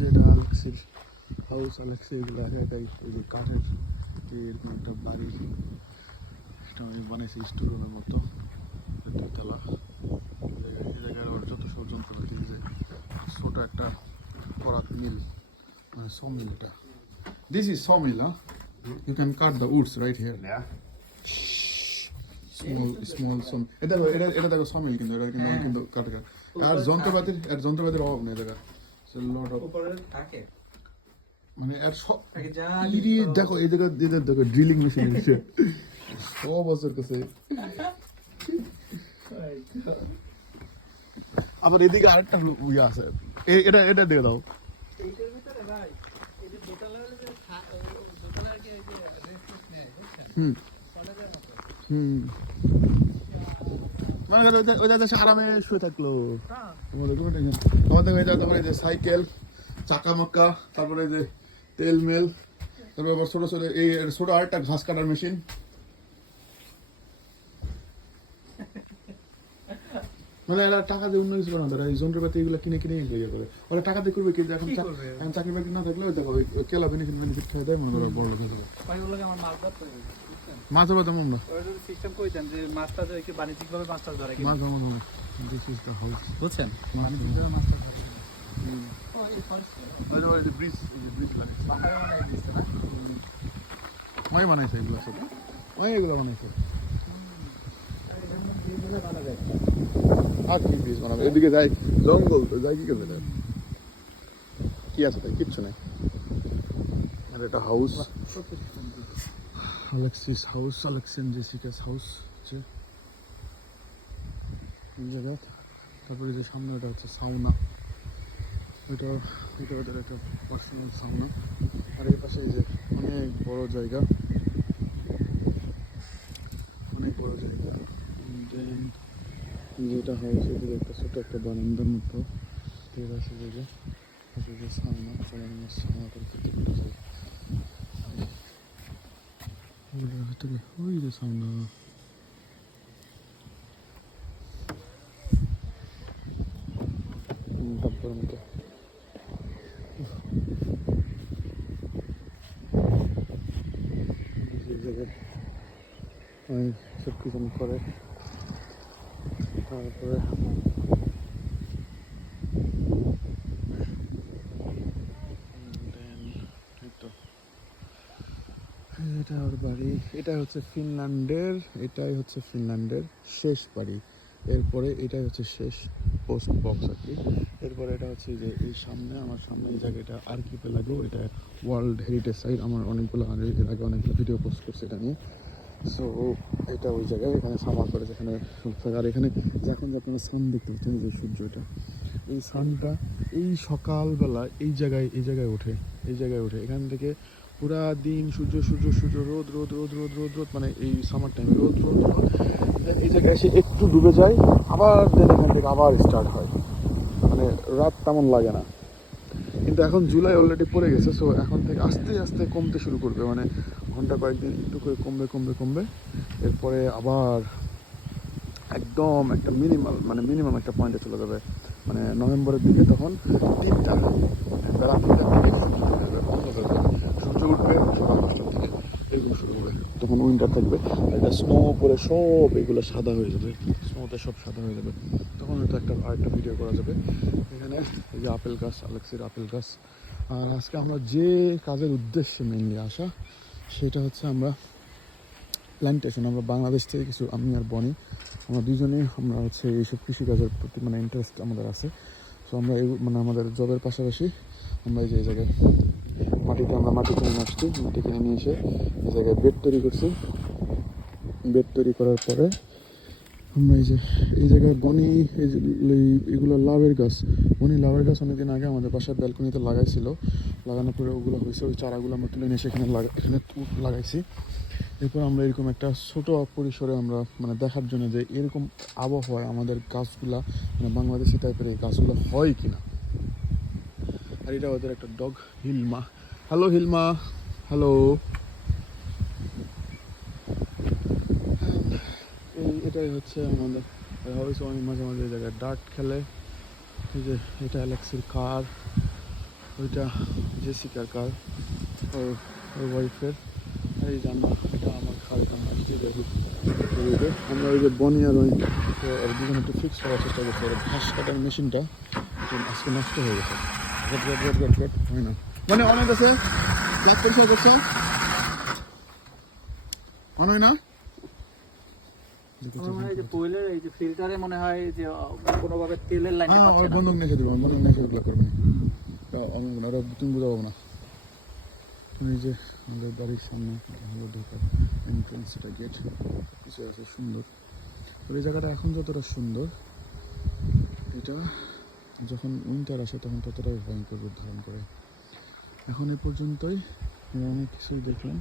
যেটা আলেক্সির house, Alexei এগুলো এটাই এই যে কাঠের এরকম একটা বাড়ি, এটা আমি বানাইছি স্টোর রুমের মতো, দুতলা। এই জায়গায় ওর যত সব যন্ত্রপাতি, যে ছোট একটা করাত মিল, মানে স মিল। এটা this is saw mill, you can cut the woods right here. Yeah. Small some, এটা দেখো সমিল, কিন্তু এটা কিন্তু কাটে আর যন্ত্রপাতির অভাব নেই দেখা, লট অফ মানে আর সব দেখো এই জায়গা দেখো ড্রিলিং মেশিন এসে সব বছর কাছে। আবার এদিকে আরেকটা ইয়ে আছে, এটা দিয়ে দাও। আরামে শুয়ে থাকলো আমাদের তারপরে যে সাইকেল, চাকা মাক্কা, তারপরে যে তেল মেল, তারপরে আবার ছোট ছোট এই ছোট আরেকটা ঘাস কাটার মেশিন। মানে এরা টাকা দিয়ে অন্য কিছু করে না, তারা এই যন্ত্রপাতি এগুলো কিনে ইয়ে করে। ওরা টাকা দিয়ে করবে কি, এখন চাকরি বাকরি না থাকলে ওই দেখো কেলা বেনিফিট খেয়ে দেয়, মনে করো বড় লোক হয়ে যাবে। মাছ আবার তেমন না, সিস্টেম করে দেন যে মাছটা একটু বাণিজ্যিকভাবে মাছটা ধরে মাছ আমার দিস ইজ দ্য হাউস, বুঝছেন? বাণিজ্যিকভাবে মাছটা ধরে। ব্রিজ ওই বানাইছে এগুলো সব, ওই এগুলো বানাইছে। আর কি ব্রিজ বানাবে, এদিকে যাই জঙ্গল, তো যাই কি করবে, কি আছে তাই কিচ্ছু নেই। আর এটা house, Alexis house, Alexi and Jessica's house হচ্ছে এই জায়গা। তারপরে যে সামনে এটা হচ্ছে সাউনা, এটা ওদের একটা পার্সোনাল সাউনা। আর এই পাশে এই যে অনেক বড় জায়গা, যেটা হাউস, এদিকে একটা ছোট একটা বারান্দার মতো আছে জায়গা, যে সাউনা, সাউনা করতে যায় ভিতরে, ওই যে সাউনা। ডাব্বার মতো সব কিছু করে। তারপরে এটা ওর বাড়ি, এটা হচ্ছে ফিনল্যান্ডের, এটাই হচ্ছে ফিনল্যান্ডের শেষ বাড়ি। এরপরে এটাই হচ্ছে শেষ পোস্ট বক্স আর কি। এরপরে এটা হচ্ছে যে এই সামনে, আমার সামনে এই জায়গাটা আর্কিপেলাগো, এটা ওয়ার্ল্ড হেরিটেজ সাইট। আমার অনেকগুলো এর আগে অনেকগুলো ভিডিও পোস্ট করছে এটা নিয়ে। সো এটা ওই জায়গায়, এখানে সামার করে যেখানে, আর এখানে এখন যে আপনারা সান দেখতে পাচ্ছেন, যে সূর্যটা, এই সানটা এই সকালবেলা এই জায়গায় ওঠে, এখান থেকে পুরা দিন সূর্য রোদ রোদ রোদ রোদ রোদ রোদ, মানে এই সামার টাইমে রোদ রোদ রোদ, এই জায়গায় এসে একটু ডুবে যায়, আবার দেন এখান থেকে আবার স্টার্ট হয়, মানে রাত তেমন লাগে না। কিন্তু এখন জুলাই অলরেডি পড়ে গেছে, সো এখন থেকে আস্তে আস্তে কমতে শুরু করবে, মানে ঘন্টা কয়েকদিন একটু করে কমবে, এরপরে আবার একদম একটা মিনিমাম একটা পয়েন্টে চলে যাবে, মানে নভেম্বরের দিকে, তখন বেলা 3টার দিকে সূর্য উঠবে সকাল 5টার দিকে, এরকম শুরু হবে। তখন উইন্টার থাকবে, আর এটা স্নো পরে সব এগুলো সাদা হয়ে যাবে, স্নোতে সব সাদা হয়ে যাবে, তখন হয়তো আরেকটা ভিডিও করা যাবে। এখানে এই যে আপেল গাছ, আলেক্সির আপেল গাছ। আর আজকে আমরা যে কাজের উদ্দেশ্যে মেনলি আসা, সেটা হচ্ছে আমরা প্ল্যান্টেশন, আমরা বাংলাদেশ থেকে কিছু, আমি আর বনি, আমরা দুজনেই আমরা হচ্ছে এইসব কৃষিকাজের প্রতি মানে ইন্টারেস্ট আমাদের আছে। সো আমরা মানে আমাদের জবের পাশাপাশি আমরা এই যে এই জায়গায় মাটি কিনে আসছি, মাটি কিনে নিয়ে এসে এই জায়গায় বেড তৈরি করছি। বেড তৈরি করার পরে আমরা এই জায়গায় বনি এগুলো লাভের গাছ অনেকদিন আগে আমাদের বাসার ব্যালকনিতে লাগানোর পরে ওগুলো হয়েছে, ওই চারাগুলো আমরা তুলে নিয়ে এখানে লাগাইছি। এরপর আমরা এরকম একটা ছোট পরিসরে আমরা মানে দেখার জন্য যে এরকম আবহাওয়ায় আমাদের গাছগুলা, মানে বাংলাদেশি টাইপের এই গাছগুলো হয় কিনা। আর এটা ওদের একটা dog, Hilma. Hello Hilma, hello. এটাই হচ্ছে আমাদের হাউস। অনেক মাঝে মাঝে এই জায়গায় ডার্ট খেলে। এই যে এটা অ্যালেক্সির কার, ওইটা জেসিকার কার, ওর ওর ওয়াইফের। আর এই জানবা এটা আমার কার, এখানে আসতে যাবো। আমরা ওই যে বনি আর ওই ওর দুজন একটু ফিক্স করার চেষ্টা করছি। ওর ঘাস কাটার মেশিনটা আজকে নষ্ট হয়ে গেছে। গট হয় না, মানে অনেক আছে। লাইক করছো মনে হয় না। আমার মনে হয় যে বয়লের এই যে ফিল্টারে মনে হয় যে কোনোভাবে তেলের লাইনটা হ্যাঁ, পাচ্ছে ওর না। বন্ধক নিয়ে দিব, বন্ধক নিয়ে ওগুলো করবেন। ওরা তুমি বোঝাবো না। এই যে আমাদের বাড়ির সামনে হলো ঢোকার এন্ট্রান্স, এটা গেট কিছু আছে সুন্দর। তো এই জায়গাটা এখন যতটা সুন্দর, এটা যখন উইন্টার আসে তখন ততটাই ভয়ঙ্কর রূপ ধারণ করে। এখন এ পর্যন্তই আমি অনেক কিছুই দেখলাম।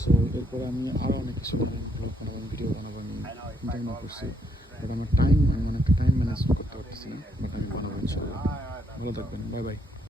সো এরপরে আমি আরও অনেক কিছু ব্লগ বানাবো, ভিডিও বানাবো, আমি চিন্তা ভাবনা করছি। বাট আমার টাইম, আমি অনেকটা টাইম ম্যানেজ করতে পারতেছি না, বাট আমি বানাবো ইনশাল্লাহ। ভালো থাকবেন, বাই বাই।